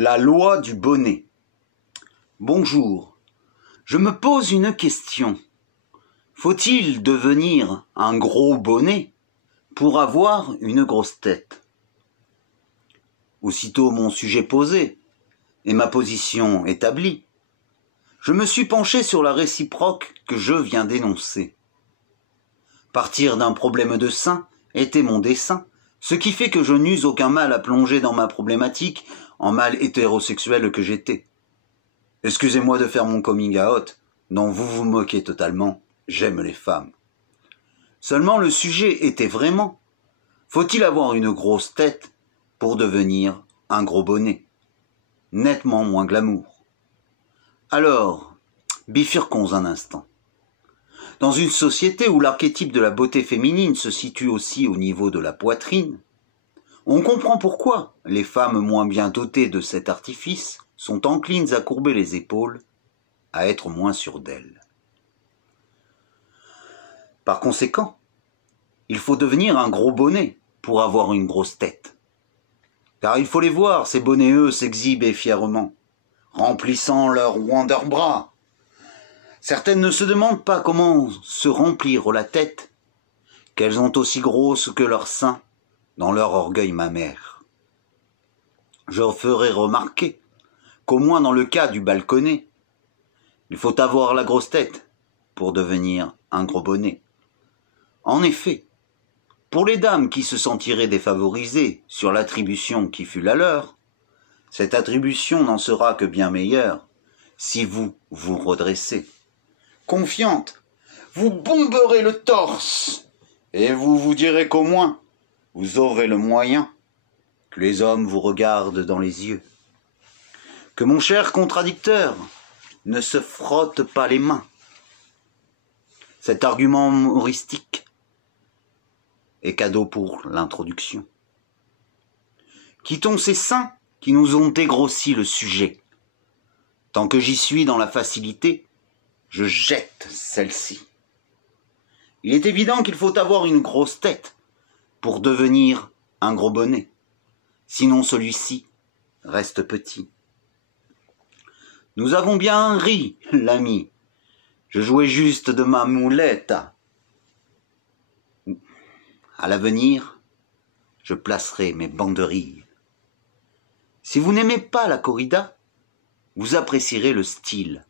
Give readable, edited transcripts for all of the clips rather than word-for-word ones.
La loi du bonnet. Bonjour, je me pose une question. Faut-il devenir un gros bonnet pour avoir une grosse tête? Aussitôt mon sujet posé et ma position établie, je me suis penché sur la réciproque que je viens d'énoncer. Partir d'un problème de sein était mon dessein, ce qui fait que je n'eus aucun mal à plonger dans ma problématique en mâle hétérosexuel que j'étais. Excusez-moi de faire mon coming out, dont vous vous moquez totalement, j'aime les femmes. Seulement le sujet était vraiment, faut-il avoir une grosse tête pour devenir un gros bonnet? Nettement moins glamour. Alors, bifurquons un instant. Dans une société où l'archétype de la beauté féminine se situe aussi au niveau de la poitrine, on comprend pourquoi les femmes moins bien dotées de cet artifice sont enclines à courber les épaules, à être moins sûres d'elles. Par conséquent, il faut devenir un gros bonnet pour avoir une grosse tête. Car il faut les voir, ces bonnets s'exhiber fièrement, remplissant leurs wonder-bras. Certaines ne se demandent pas comment se remplir la tête, qu'elles ont aussi grosses que leurs seins dans leur orgueil mammaire. Je ferai remarquer qu'au moins dans le cas du balconnet, il faut avoir la grosse tête pour devenir un gros bonnet. En effet, pour les dames qui se sentiraient défavorisées sur l'attribution qui fut la leur, cette attribution n'en sera que bien meilleure si vous vous redressez. Confiante, vous bomberez le torse et vous vous direz qu'au moins vous aurez le moyen que les hommes vous regardent dans les yeux. Que mon cher contradicteur ne se frotte pas les mains. Cet argument humoristique est cadeau pour l'introduction. Quittons ces seins qui nous ont dégrossi le sujet. Tant que j'y suis dans la facilité, je jette celle-ci. Il est évident qu'il faut avoir une grosse tête pour devenir un gros bonnet. Sinon celui-ci reste petit. Nous avons bien ri, l'ami. Je jouais juste de ma moulette. À l'avenir, je placerai mes banderilles. Si vous n'aimez pas la corrida, vous apprécierez le style.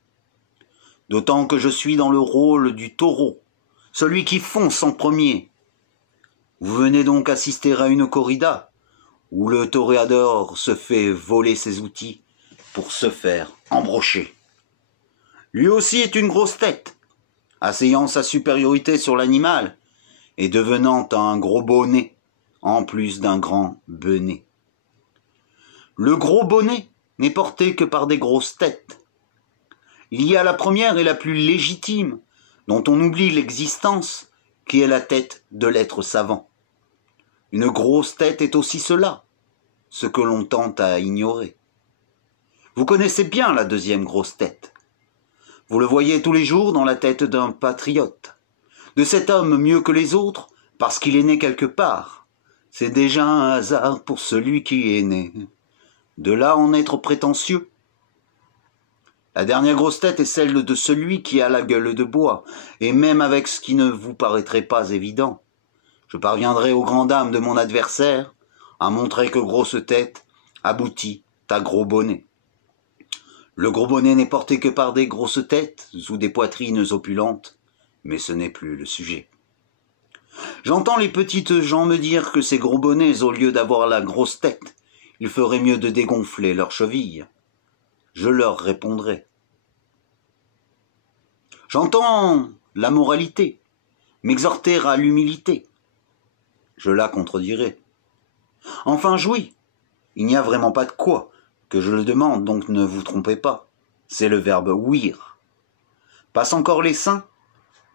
D'autant que je suis dans le rôle du taureau, celui qui fonce en premier. Vous venez donc assister à une corrida, où le toréador se fait voler ses outils pour se faire embrocher. Lui aussi est une grosse tête, asseyant sa supériorité sur l'animal et devenant un gros bonnet, en plus d'un grand bennet. Le gros bonnet n'est porté que par des grosses têtes. Il y a la première et la plus légitime, dont on oublie l'existence, qui est la tête de l'être savant. Une grosse tête est aussi cela, ce que l'on tente à ignorer. Vous connaissez bien la deuxième grosse tête. Vous le voyez tous les jours dans la tête d'un patriote, de cet homme mieux que les autres, parce qu'il est né quelque part. C'est déjà un hasard pour celui qui est né. De là en être prétentieux. La dernière grosse tête est celle de celui qui a la gueule de bois, et même avec ce qui ne vous paraîtrait pas évident. Je parviendrai aux grandes dames de mon adversaire à montrer que grosse tête aboutit à gros bonnet. Le gros bonnet n'est porté que par des grosses têtes ou des poitrines opulentes, mais ce n'est plus le sujet. J'entends les petites gens me dire que ces gros bonnets, au lieu d'avoir la grosse tête, il ferait mieux de dégonfler leurs chevilles. Je leur répondrai. J'entends la moralité, m'exhorter à l'humilité. Je la contredirai. Enfin, oui, il n'y a vraiment pas de quoi que je le demande, donc ne vous trompez pas. C'est le verbe ouïr. Passe encore les seins.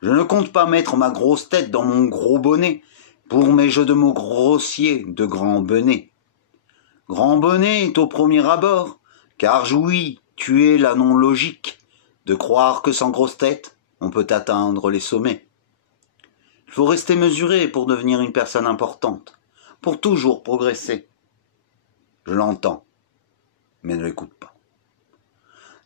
Je ne compte pas mettre ma grosse tête dans mon gros bonnet pour mes jeux de mots grossiers de grand bonnet. Grand bonnet est au premier abord, car oui, tu es la non-logique de croire que sans grosse tête, on peut atteindre les sommets. Il faut rester mesuré pour devenir une personne importante, pour toujours progresser. Je l'entends. mais ne l'écoute pas.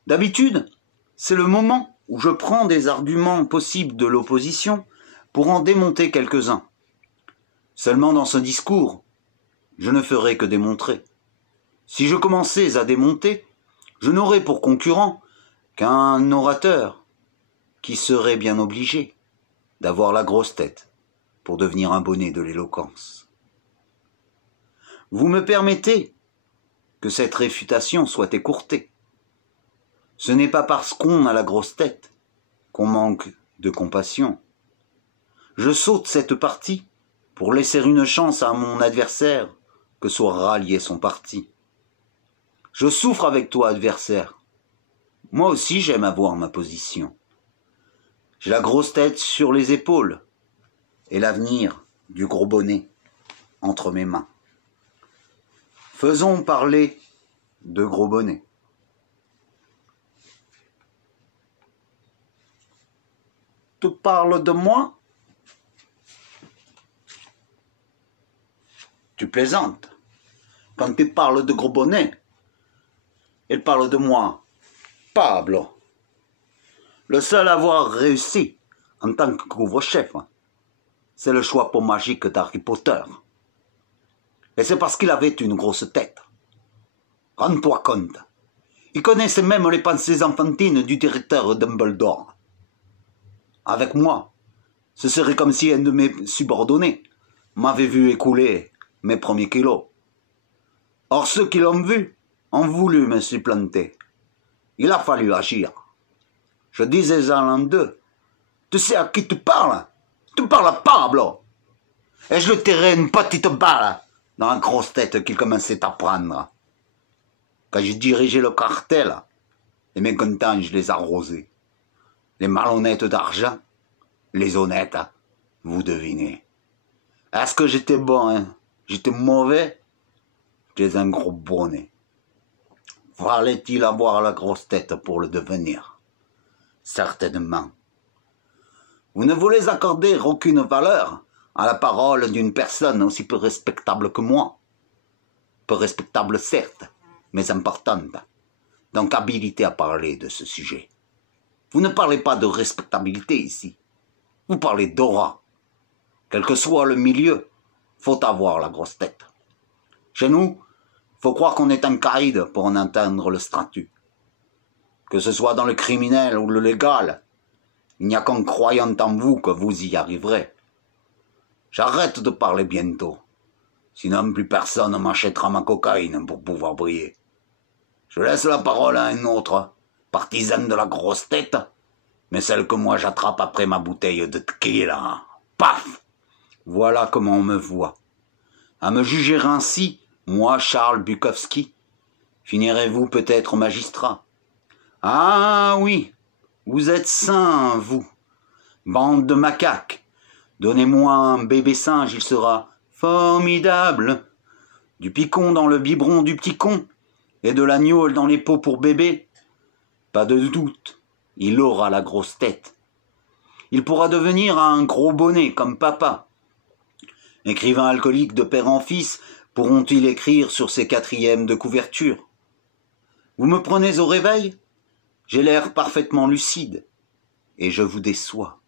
D'habitude, c'est le moment où je prends des arguments possibles de l'opposition pour en démonter quelques-uns. Seulement dans ce discours, je ne ferai que démontrer. Si je commençais à démonter, je n'aurais pour concurrent qu'un orateur qui serait bien obligé d'avoir la grosse tête pour devenir un bonnet de l'éloquence. Vous me permettez que cette réfutation soit écourtée. Ce n'est pas parce qu'on a la grosse tête qu'on manque de compassion. Je saute cette partie pour laisser une chance à mon adversaire que soit rallié son parti. Je souffre avec toi, adversaire. Moi aussi j'aime avoir ma position. J'ai la grosse tête sur les épaules et l'avenir du gros bonnet entre mes mains. Faisons parler de gros bonnet. Tu parles de moi? Tu plaisantes. Quand tu parles de gros bonnet, il parle de moi, Pablo. Le seul à avoir réussi en tant que couvre-chef, c'est le chapeau magique d'Harry Potter. Et c'est parce qu'il avait une grosse tête. Rends-toi compte. Il connaissait même les pensées enfantines du directeur Dumbledore. Avec moi, ce serait comme si un de mes subordonnés m'avait vu écouler mes premiers kilos. Or ceux qui l'ont vu ont voulu me supplanter. Il a fallu agir. Je disais à l'un d'eux, « Tu sais à qui tu parles? Tu parles à Pablo !» Et je lui tirais une petite balle dans la grosse tête qu'il commençait à prendre. Quand je dirigeais le cartel, les mécontents, je les arrosais. Les malhonnêtes d'argent, les honnêtes, vous devinez. Est-ce que j'étais bon, hein? J'étais mauvais? J'étais un gros bonnet. Fallait-il avoir la grosse tête pour le devenir? Certainement. Vous ne voulez accorder aucune valeur à la parole d'une personne aussi peu respectable que moi. Peu respectable certes, mais importante. Donc habilité à parler de ce sujet. Vous ne parlez pas de respectabilité ici. Vous parlez d'aura. Quel que soit le milieu, faut avoir la grosse tête. Chez nous, faut croire qu'on est un caïd pour en atteindre le statut. Que ce soit dans le criminel ou le légal, il n'y a qu'en croyant en vous que vous y arriverez. J'arrête de parler bientôt, sinon plus personne ne m'achètera ma cocaïne pour pouvoir briller. Je laisse la parole à un autre, partisan de la grosse tête, mais celle que moi j'attrape après ma bouteille de tequila. Paf! Voilà comment on me voit. À me juger ainsi, moi, Charles Bukowski, finirez-vous peut-être magistrat. Ah oui, vous êtes sains, vous, bande de macaques. Donnez-moi un bébé singe, il sera formidable. Du picon dans le biberon du petit con, et de l'agneau dans les pots pour bébé. Pas de doute, il aura la grosse tête. Il pourra devenir un gros bonnet comme papa. Écrivains alcooliques de père en fils pourront-ils écrire sur ces quatrièmes de couverture? Vous me prenez au réveil? J'ai l'air parfaitement lucide, et je vous déçois.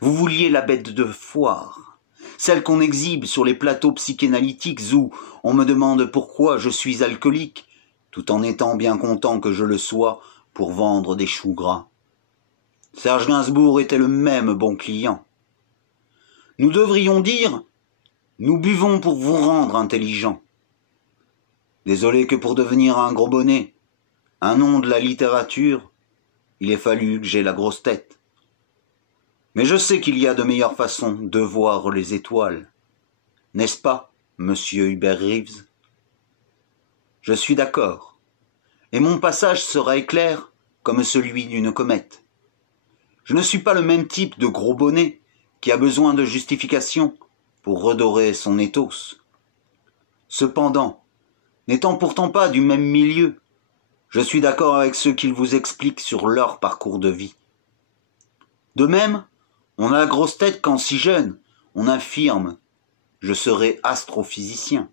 Vous vouliez la bête de foire, celle qu'on exhibe sur les plateaux psychanalytiques où on me demande pourquoi je suis alcoolique, tout en étant bien content que je le sois pour vendre des choux gras. Serge Gainsbourg était le même bon client. Nous devrions dire « Nous buvons pour vous rendre intelligent ». Désolé que pour devenir un gros bonnet, un nom de la littérature, il ait fallu que j'aie la grosse tête. Mais je sais qu'il y a de meilleures façons de voir les étoiles. N'est-ce pas, monsieur Hubert Reeves? Je suis d'accord, et mon passage sera éclair comme celui d'une comète. Je ne suis pas le même type de gros bonnet qui a besoin de justification pour redorer son ethos. Cependant, n'étant pourtant pas du même milieu, je suis d'accord avec ceux qui vous expliquent sur leur parcours de vie. De même, on a la grosse tête quand si jeune, on affirme « je serai astrophysicien ».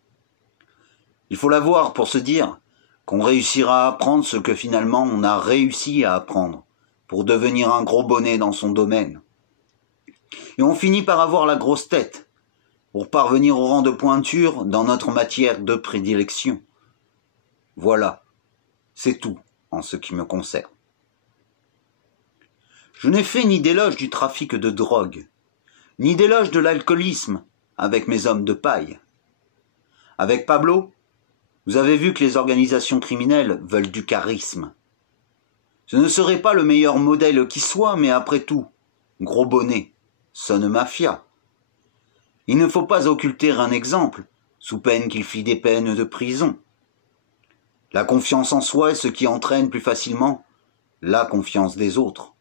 Il faut l'avoir pour se dire qu'on réussira à apprendre ce que finalement on a réussi à apprendre, pour devenir un gros bonnet dans son domaine. Et on finit par avoir la grosse tête, pour parvenir au rang de pointure dans notre matière de prédilection. Voilà, c'est tout en ce qui me concerne. Je n'ai fait ni d'éloge du trafic de drogue, ni d'éloge de l'alcoolisme avec mes hommes de paille. Avec Pablo, vous avez vu que les organisations criminelles veulent du charisme. Ce ne serait pas le meilleur modèle qui soit, mais après tout, gros bonnet, sonne mafia. Il ne faut pas occulter un exemple, sous peine qu'il fit des peines de prison. La confiance en soi est ce qui entraîne plus facilement la confiance des autres.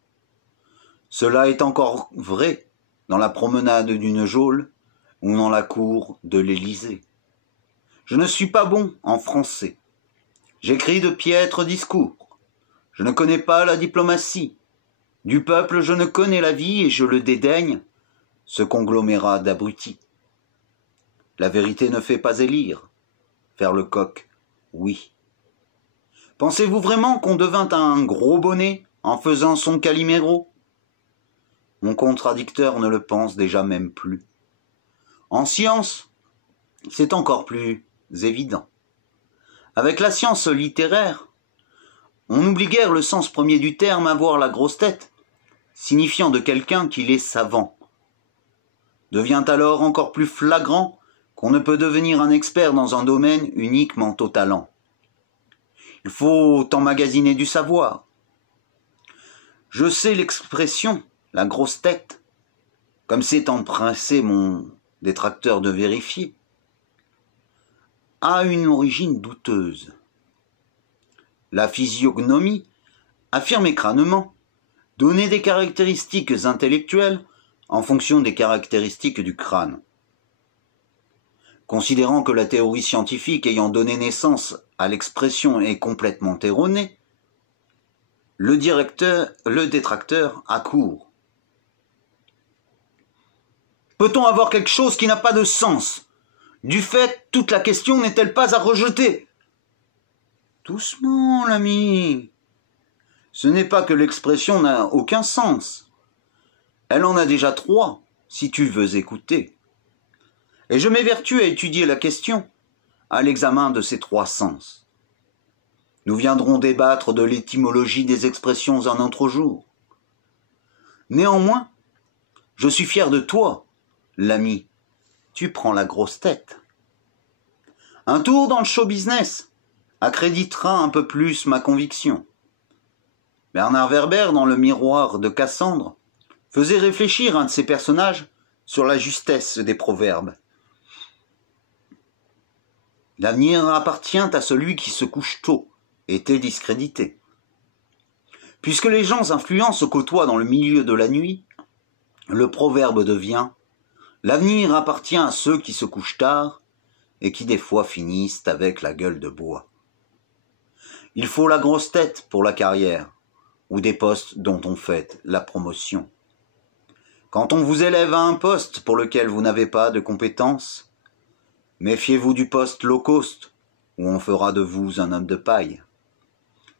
Cela est encore vrai dans la promenade d'une geôle ou dans la cour de l'Élysée. Je ne suis pas bon en français. J'écris de piètres discours. Je ne connais pas la diplomatie. Du peuple je ne connais la vie et je le dédaigne, ce conglomérat d'abrutis. La vérité ne fait pas élire. Faire le coq, oui. Pensez-vous vraiment qu'on devint un gros bonnet en faisant son Calimero ? Mon contradicteur ne le pense déjà même plus. En science, c'est encore plus évident. Avec la science littéraire, on oublie guère le sens premier du terme avoir la grosse tête, signifiant de quelqu'un qu'il est savant. Devient alors encore plus flagrant qu'on ne peut devenir un expert dans un domaine uniquement au talent. Il faut emmagasiner du savoir. Je sais l'expression « la grosse tête », comme s'est empressé mon détracteur de vérifier, a une origine douteuse. La physiognomie affirme crânement donner des caractéristiques intellectuelles en fonction des caractéristiques du crâne. Considérant que la théorie scientifique ayant donné naissance à l'expression est complètement erronée, le détracteur accourt. Peut-on avoir quelque chose qui n'a pas de sens ? Du fait, toute la question n'est-elle pas à rejeter ? Doucement, l'ami. Ce n'est pas que l'expression n'a aucun sens. Elle en a déjà 3, si tu veux écouter. Et je m'évertue à étudier la question à l'examen de ces 3 sens. Nous viendrons débattre de l'étymologie des expressions un autre jour. Néanmoins, je suis fier de toi, l'ami. Tu prends la grosse tête. Un tour dans le show business accréditera un peu plus ma conviction. Bernard Werber, dans Le Miroir de Cassandre, faisait réfléchir un de ses personnages sur la justesse des proverbes. L'avenir appartient à celui qui se couche tôt, était discrédité. Puisque les gens influents se côtoient dans le milieu de la nuit, le proverbe devient « L'avenir appartient à ceux qui se couchent tard et qui des fois finissent avec la gueule de bois. » Il faut la grosse tête pour la carrière ou des postes dont on fait la promotion. Quand on vous élève à un poste pour lequel vous n'avez pas de compétences, méfiez-vous du poste low cost où on fera de vous un homme de paille.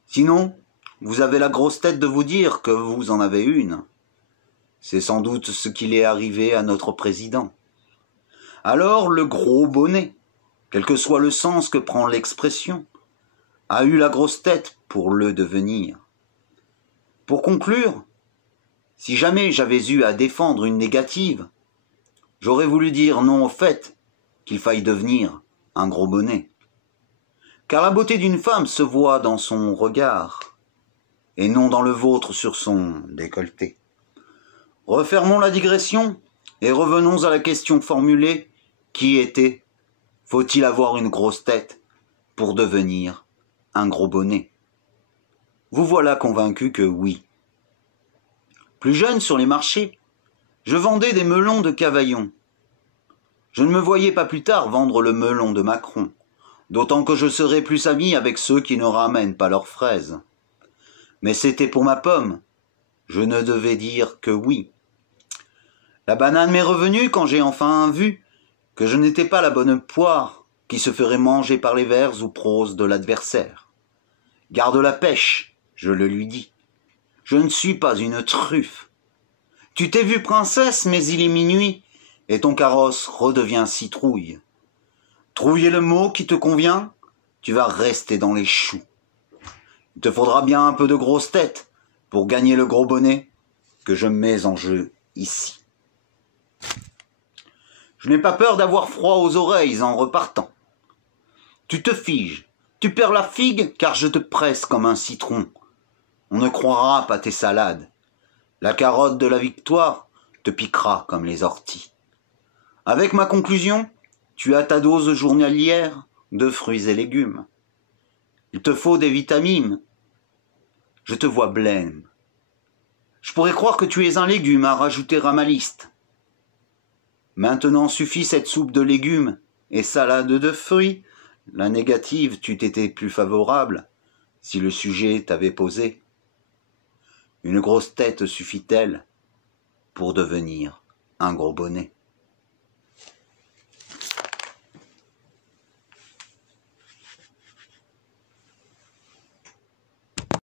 Sinon, vous avez la grosse tête de vous dire que vous en avez une. C'est sans doute ce qu'il est arrivé à notre président. Alors le gros bonnet, quel que soit le sens que prend l'expression, a eu la grosse tête pour le devenir. Pour conclure, si jamais j'avais eu à défendre une négative, j'aurais voulu dire non au fait qu'il faille devenir un gros bonnet. Car la beauté d'une femme se voit dans son regard, et non dans le vôtre sur son décolleté. Refermons la digression et revenons à la question formulée qui était « Faut-il avoir une grosse tête pour devenir un gros bonnet ?» Vous voilà convaincu que oui. Plus jeune sur les marchés, je vendais des melons de Cavaillon. Je ne me voyais pas plus tard vendre le melon de Macron, d'autant que je serais plus ami avec ceux qui ne ramènent pas leurs fraises. Mais c'était pour ma pomme, je ne devais dire que oui. La banane m'est revenue quand j'ai enfin vu que je n'étais pas la bonne poire qui se ferait manger par les vers ou prose de l'adversaire. Garde la pêche, je le lui dis. Je ne suis pas une truffe. Tu t'es vue princesse, mais il est minuit, et ton carrosse redevient citrouille. Trouille est le mot qui te convient, tu vas rester dans les choux. Il te faudra bien un peu de grosse tête pour gagner le gros bonnet que je mets en jeu ici. Je n'ai pas peur d'avoir froid aux oreilles en repartant. Tu te figes, tu perds la figue car je te presse comme un citron. On ne croira pas tes salades. La carotte de la victoire te piquera comme les orties. Avec ma conclusion, tu as ta dose journalière de fruits et légumes. Il te faut des vitamines. Je te vois blême. Je pourrais croire que tu es un légume à rajouter à ma liste. Maintenant suffit cette soupe de légumes et salade de fruits. La négative t'eût été plus favorable si le sujet t'avait posé. Une grosse tête suffit-elle pour devenir un gros bonnet?